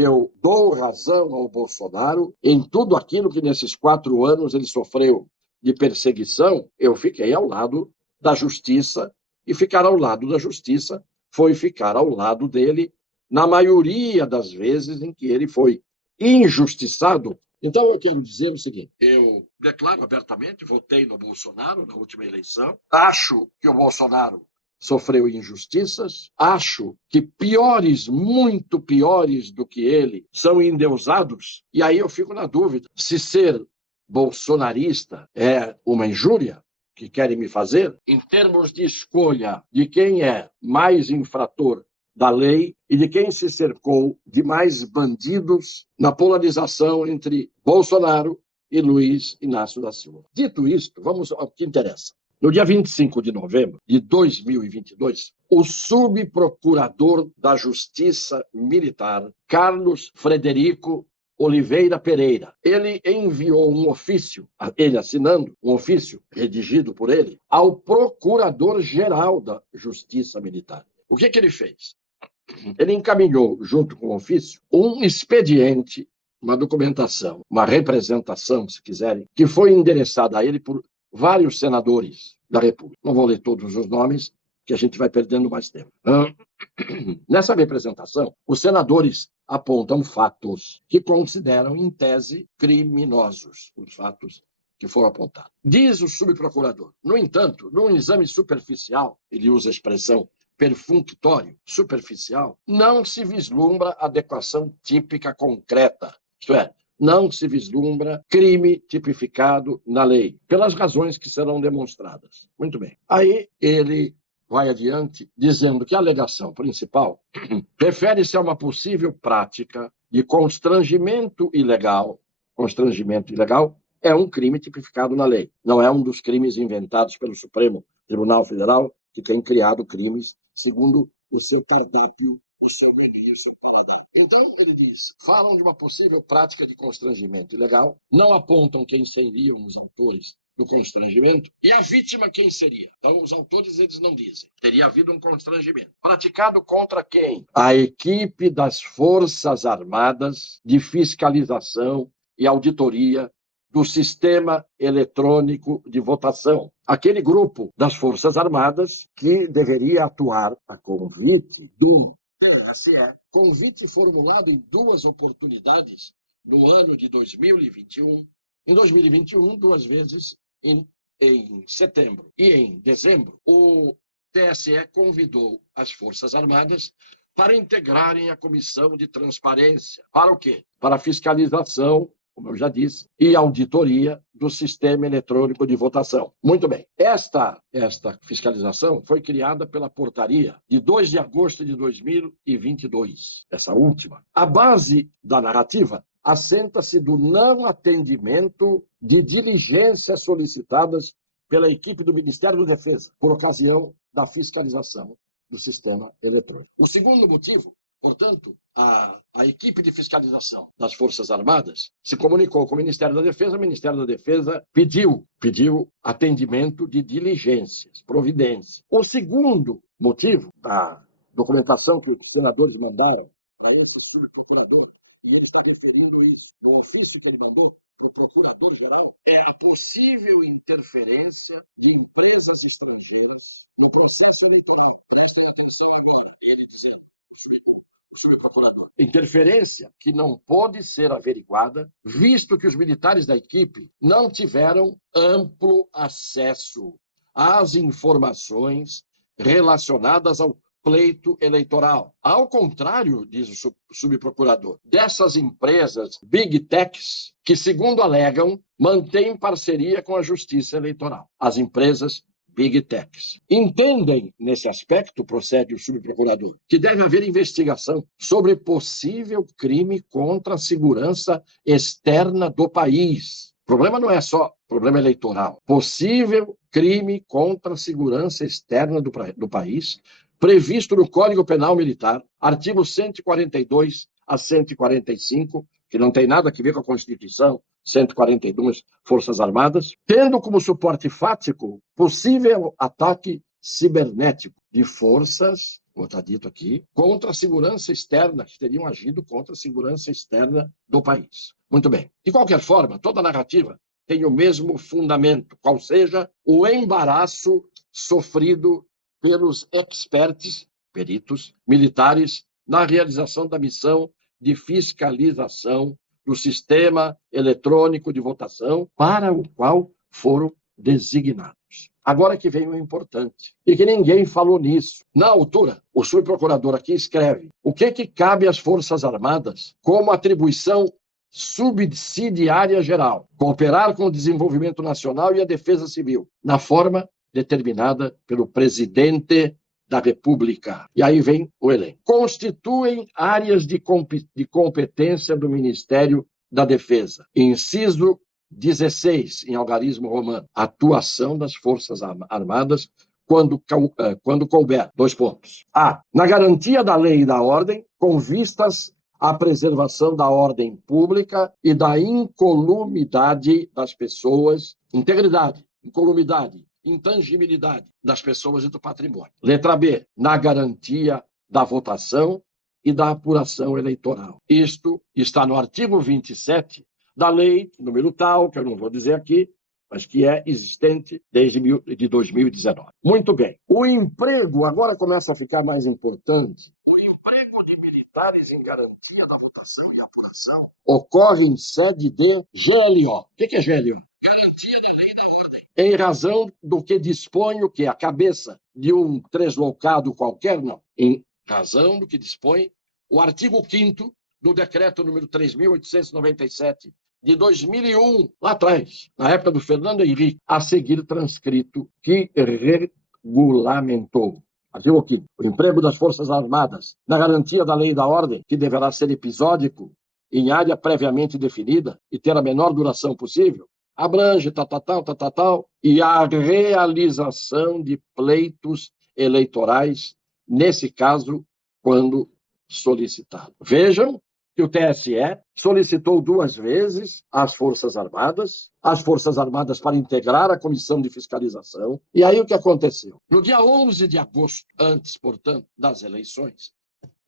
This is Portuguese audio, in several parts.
eu dou razão ao Bolsonaro em tudo aquilo que nesses 4 anos ele sofreu de perseguição. Eu fiquei ao lado da justiça, e ficar ao lado da justiça foi ficar ao lado dele na maioria das vezes em que ele foi injustiçado. Então, eu quero dizer o seguinte: eu declaro abertamente, votei no Bolsonaro na última eleição, acho que o Bolsonaro sofreu injustiças, acho que piores, muito piores do que ele, são endeusados, e aí eu fico na dúvida se ser bolsonarista é uma injúria que querem me fazer, em termos de escolha de quem é mais infrator da lei e de quem se cercou de mais bandidos na polarização entre Bolsonaro e Luiz Inácio da Silva. Dito isto, vamos ao que interessa. No dia 25 de novembro de 2022, o subprocurador da Justiça Militar, Carlos Frederico Oliveira Pereira, ele enviou um ofício, ele assinando um ofício redigido por ele, ao Procurador-Geral da Justiça Militar. O que ele fez? Ele encaminhou, junto com o ofício, um expediente, uma documentação, uma representação, se quiserem, que foi endereçada a ele por vários senadores da República. Não vou ler todos os nomes, que a gente vai perdendo mais tempo. Nessa representação, os senadores apontam fatos que consideram, em tese, criminosos, os fatos que foram apontados. Diz o subprocurador, no entanto, num exame superficial, ele usa a expressão perfunctório, superficial, não se vislumbra adequação típica concreta, isto é, não se vislumbra crime tipificado na lei, pelas razões que serão demonstradas. Muito bem. Aí ele vai adiante, dizendo que a alegação principal refere-se a uma possível prática de constrangimento ilegal. Constrangimento ilegal é um crime tipificado na lei, não é um dos crimes inventados pelo Supremo Tribunal Federal, que tem criado crimes segundo o seu cardápio, o seu meio, o seu paladar. Então, ele diz, falam de uma possível prática de constrangimento ilegal, não apontam quem seriam os autores do constrangimento, e a vítima quem seria? Então, os autores, eles não dizem. Teria havido um constrangimento. Praticado contra quem? A equipe das Forças Armadas de fiscalização e auditoria do sistema eletrônico de votação. Aquele grupo das Forças Armadas que deveria atuar a convite do TSE, convite formulado em 2 oportunidades no ano de 2021. Em 2021, 2 vezes em setembro e em dezembro, o TSE convidou as Forças Armadas para integrarem a Comissão de Transparência. Para o quê? Para a fiscalização, como eu já disse, e auditoria do sistema eletrônico de votação. Muito bem. Esta fiscalização foi criada pela portaria de 2 de agosto de 2022, essa última. A base da narrativa assenta-se do não atendimento de diligências solicitadas pela equipe do Ministério da Defesa, por ocasião da fiscalização do sistema eletrônico. O segundo motivo, portanto, a equipe de fiscalização das Forças Armadas se comunicou com o Ministério da Defesa, o Ministério da Defesa pediu atendimento de diligências, providências. O segundo motivo da documentação que os senadores mandaram para esse subprocurador, e ele está referindo isso no ofício que ele mandou para o Procurador-Geral, é a possível interferência de empresas estrangeiras no processo eleitoral. Presta atenção agora, ele dizendo, subprocurador. Interferência que não pode ser averiguada, visto que os militares da equipe não tiveram amplo acesso às informações relacionadas ao pleito eleitoral. Ao contrário, diz o subprocurador, dessas empresas Big Techs, que, segundo alegam, mantêm parceria com a Justiça Eleitoral. As empresas Big Techs. Entendem, nesse aspecto, procede o subprocurador, que deve haver investigação sobre possível crime contra a segurança externa do país. O problema não é só problema eleitoral. Possível crime contra a segurança externa do país, previsto no Código Penal Militar, artigos 142 a 145, que não tem nada a ver com a Constituição, 142, Forças Armadas, tendo como suporte fático possível ataque cibernético de forças como está dito aqui, contra a segurança externa, que teriam agido contra a segurança externa do país. Muito bem. De qualquer forma, toda narrativa tem o mesmo fundamento, qual seja o embaraço sofrido pelos experts, peritos, militares, na realização da missão de fiscalização do sistema eletrônico de votação para o qual foram designados. Agora que vem o importante, e que ninguém falou nisso. Na altura, o subprocurador aqui escreve o que cabe às Forças Armadas como atribuição subsidiária geral, cooperar com o desenvolvimento nacional e a defesa civil, na forma determinada pelo presidente da República. E aí vem o elenco. Constituem áreas de competência do Ministério da Defesa. Inciso 16, em algarismo romano. Atuação das Forças Armadas quando couber. 2 pontos. A. Na garantia da lei e da ordem, com vistas à preservação da ordem pública e da incolumidade das pessoas, integridade, incolumidade, intangibilidade das pessoas e do patrimônio. Letra B, na garantia da votação e da apuração eleitoral. Isto está no artigo 27 da lei, número tal, que eu não vou dizer aqui, mas que é existente desde 2019. Muito bem. O emprego agora começa a ficar mais importante. O emprego de militares em garantia da votação e apuração ocorre em sede de GLO. O que é GLO? Garantia da lei e da ordem. Em razão do que dispõe o quê? A cabeça de um translocado qualquer? Não. Em razão do que dispõe o artigo 5º do decreto número 3.897 de 2001, lá atrás, na época do Fernando Henrique, a seguir transcrito, que regulamentou. Artigo 5º. O emprego das Forças Armadas na garantia da lei e da ordem, que deverá ser episódico, em área previamente definida e ter a menor duração possível, abrange tal, e a realização de pleitos eleitorais, nesse caso, quando solicitado. Vejam que o TSE solicitou 2 vezes as Forças Armadas para integrar a comissão de fiscalização. E aí o que aconteceu? No dia 11 de agosto, antes, portanto, das eleições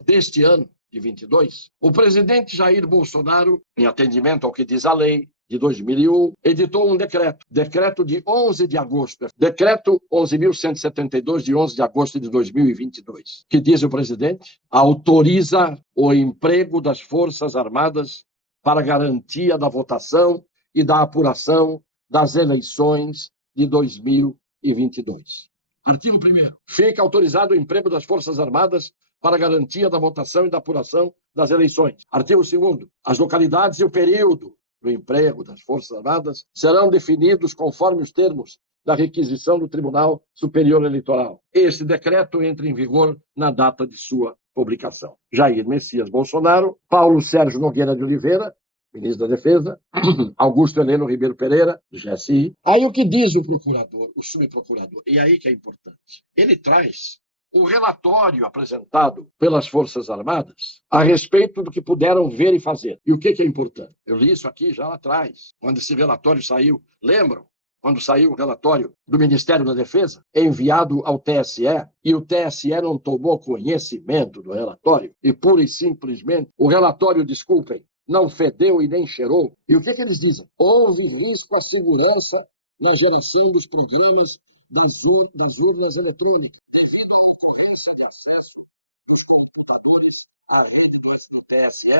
deste ano, de 22, o presidente Jair Bolsonaro, em atendimento ao que diz a lei de 2001, editou um decreto de 11 de agosto, decreto 11.172 de 11 de agosto de 2022, que diz o presidente, autoriza o emprego das Forças Armadas para garantia da votação e da apuração das eleições de 2022. Artigo 1º. Fica autorizado o emprego das Forças Armadas para garantia da votação e da apuração das eleições. Artigo 2º. As localidades e o período do emprego das Forças Armadas serão definidos conforme os termos da requisição do Tribunal Superior Eleitoral. Este decreto entra em vigor na data de sua publicação. Jair Messias Bolsonaro, Paulo Sérgio Nogueira de Oliveira, ministro da Defesa, Augusto Heleno Ribeiro Pereira, do GSI. Aí o que diz o procurador, o subprocurador, e aí que é importante, ele traz o relatório apresentado pelas Forças Armadas a respeito do que puderam ver e fazer. E o que é importante? Eu li isso aqui já lá atrás, quando esse relatório saiu. Lembram? Quando saiu o relatório do Ministério da Defesa, enviado ao TSE, e o TSE não tomou conhecimento do relatório, e pura e simplesmente, o relatório, desculpem, não fedeu e nem cheirou. E o que eles dizem? Houve risco à segurança na geração dos programas das urnas eletrônicas, devido à ocorrência de acesso dos computadores à rede do TSE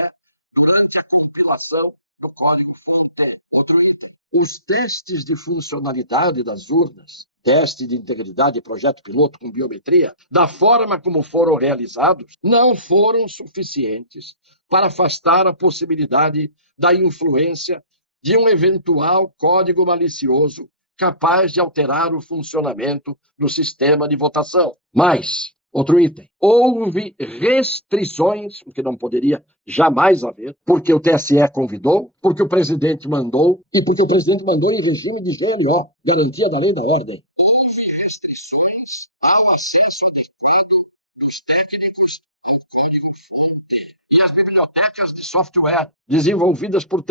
durante a compilação do código-fonte. Outro item. Os testes de funcionalidade das urnas, teste de integridade e projeto piloto com biometria, da forma como foram realizados, não foram suficientes para afastar a possibilidade da influência de um eventual código malicioso capaz de alterar o funcionamento do sistema de votação. Mas, outro item, houve restrições, o que não poderia jamais haver, porque o TSE convidou, porque o presidente mandou, e porque o presidente mandou em regime de GLO, garantia da lei e da ordem. Houve restrições ao acesso adequado dos técnicos ao código-fonte. E as bibliotecas de software desenvolvidas por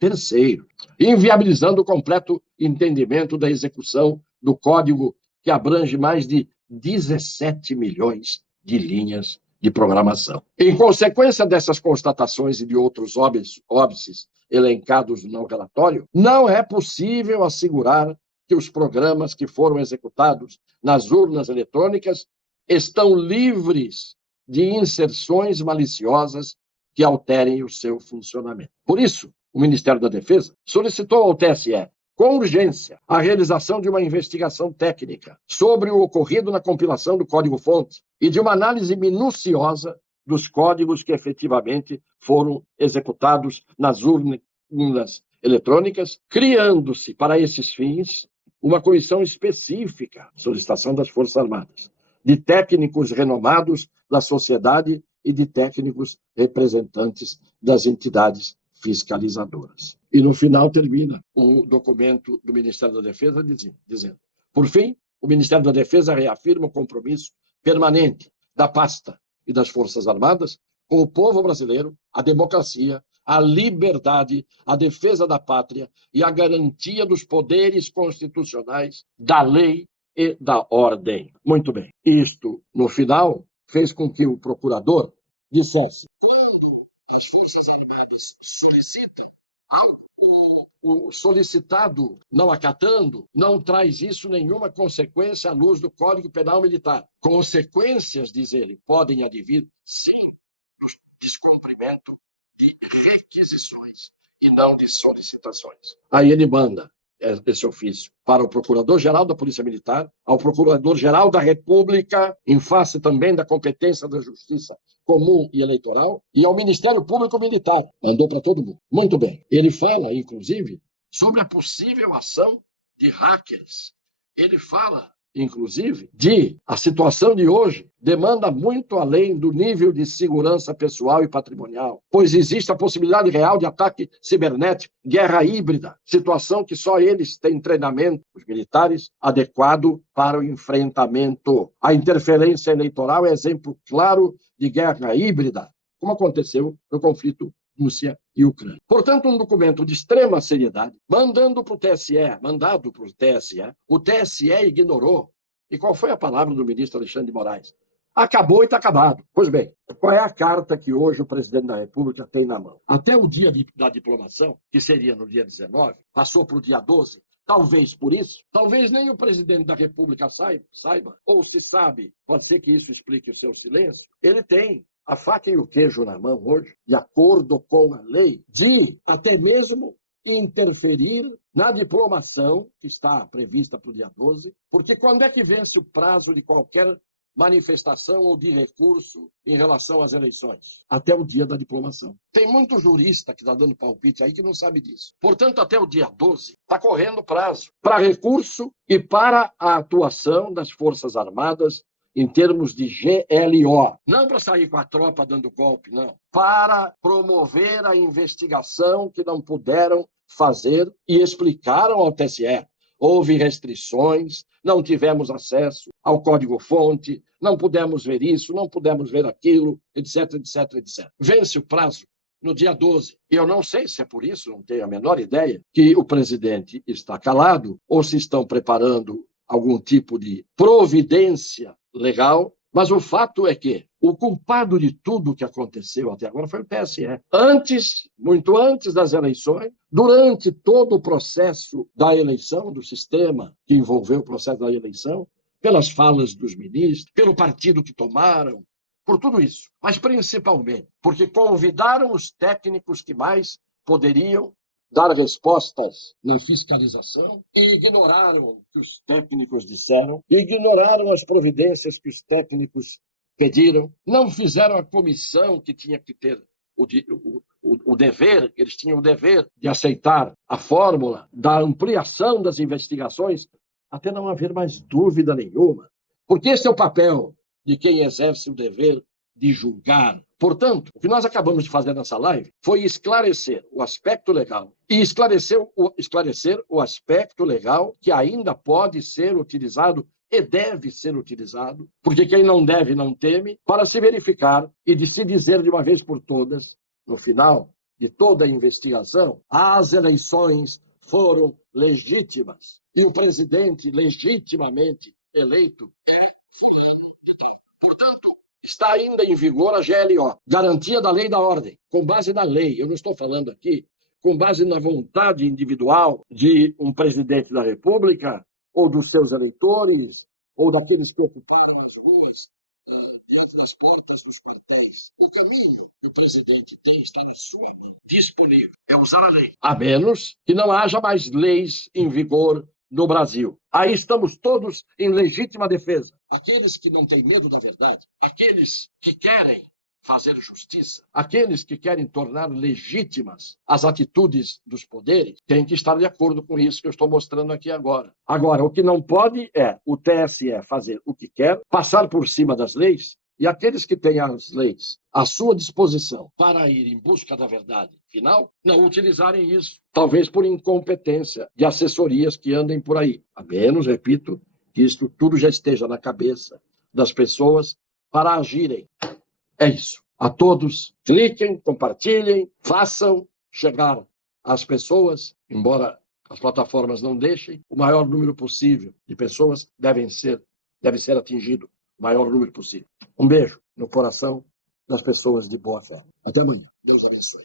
terceiros, inviabilizando o completo entendimento da execução do código que abrange mais de 17 milhões de linhas de programação. Em consequência dessas constatações e de outros óbices elencados no relatório, não é possível assegurar que os programas que foram executados nas urnas eletrônicas estão livres de inserções maliciosas que alterem o seu funcionamento. Por isso, o Ministério da Defesa solicitou ao TSE, com urgência, a realização de uma investigação técnica sobre o ocorrido na compilação do código-fonte e de uma análise minuciosa dos códigos que efetivamente foram executados nas urnas eletrônicas, criando-se, para esses fins, uma comissão específica, solicitação das Forças Armadas, de técnicos renomados da sociedade e de técnicos representantes das entidades fiscalizadoras. E no final termina o documento do Ministério da Defesa dizendo: por fim, o Ministério da Defesa reafirma o compromisso permanente da pasta e das Forças Armadas com o povo brasileiro, a democracia, a liberdade, a defesa da pátria e a garantia dos poderes constitucionais, da lei e da ordem. Muito bem. Isto, no final, fez com que o procurador dissesse: quando as Forças Armadas solicitam algo, o solicitado não acatando, não traz isso nenhuma consequência à luz do Código Penal Militar. Consequências, diz ele, podem advir, sim, do descumprimento de requisições e não de solicitações. Aí ele manda esse ofício para o Procurador-Geral da Polícia Militar, ao Procurador-Geral da República, em face também da competência da Justiça Comum e Eleitoral, e ao Ministério Público Militar. Mandou para todo mundo. Muito bem. Ele fala, inclusive, sobre a possível ação de hackers. Ele fala, inclusive, de a situação de hoje demanda muito além do nível de segurança pessoal e patrimonial, pois existe a possibilidade real de ataque cibernético, guerra híbrida, situação que só eles têm treinamento, os militares, adequado para o enfrentamento. A interferência eleitoral é exemplo claro de guerra híbrida, como aconteceu no conflito Rússia e Ucrânia. Portanto, um documento de extrema seriedade, mandado para o TSE, o TSE ignorou. E qual foi a palavra do ministro Alexandre de Moraes? Acabou e está acabado. Pois bem, qual é a carta que hoje o presidente da República tem na mão? Até o dia da diplomação, que seria no dia 19, passou para o dia 12, talvez por isso, talvez nem o presidente da República saiba, ou se sabe, pode ser que isso explique o seu silêncio, ele tem a faca e o queijo na mão hoje, de acordo com a lei, de até mesmo interferir na diplomação, que está prevista para o dia 12, porque quando é que vence o prazo de qualquer manifestação ou de recurso em relação às eleições? Até o dia da diplomação. Tem muito jurista que está dando palpite aí que não sabe disso. Portanto, até o dia 12 está correndo prazo para recurso e para a atuação das Forças Armadas em termos de GLO. Não para sair com a tropa dando golpe, não. Para promover a investigação que não puderam fazer e explicaram ao TSE. Houve restrições, não tivemos acesso ao código-fonte, não pudemos ver isso, não pudemos ver aquilo, etc, etc, etc. Vence o prazo no dia 12. E eu não sei se é por isso, não tenho a menor ideia, que o presidente está calado ou se estão preparando algum tipo de providência legal, mas o fato é que o culpado de tudo que aconteceu até agora foi o TSE. Muito antes das eleições, durante todo o processo da eleição, do sistema que envolveu o processo da eleição, pelas falas dos ministros, pelo partido que tomaram, por tudo isso. Mas principalmente porque convidaram os técnicos que mais poderiam dar respostas na fiscalização e ignoraram o que os técnicos disseram, ignoraram as providências que os técnicos pediram, não fizeram a comissão que tinha que ter o dever, eles tinham o dever de aceitar a fórmula da ampliação das investigações, até não haver mais dúvida nenhuma. Porque esse é o papel de quem exerce o dever de julgar. Portanto, o que nós acabamos de fazer nessa live foi esclarecer o aspecto legal e esclarecer o aspecto legal que ainda pode ser utilizado e deve ser utilizado, porque quem não deve não teme, para se verificar e de se dizer de uma vez por todas, no final de toda a investigação, as eleições foram legítimas e o presidente legitimamente eleito é fulano de tal. Portanto, está ainda em vigor a GLO, Garantia da Lei e da Ordem, com base na lei. Eu não estou falando aqui com base na vontade individual de um presidente da República, ou dos seus eleitores, ou daqueles que ocuparam as ruas diante das portas dos quartéis. O caminho que o presidente tem está na sua mão, disponível. É usar a lei. A menos que não haja mais leis em vigor no Brasil. Aí estamos todos em legítima defesa. Aqueles que não têm medo da verdade, aqueles que querem fazer justiça, aqueles que querem tornar legítimas as atitudes dos poderes, têm que estar de acordo com isso que eu estou mostrando aqui agora. Agora, o que não pode é o TSE fazer o que quer, passar por cima das leis, e aqueles que têm as leis à sua disposição para ir em busca da verdade final, não utilizarem isso, talvez por incompetência de assessorias que andem por aí. A menos, repito, que isso tudo já esteja na cabeça das pessoas para agirem. É isso. A todos, cliquem, compartilhem, façam chegar às pessoas, embora as plataformas não deixem, o maior número possível de pessoas deve ser atingido, o maior número possível. Um beijo no coração das pessoas de boa fé. Até amanhã. Deus abençoe.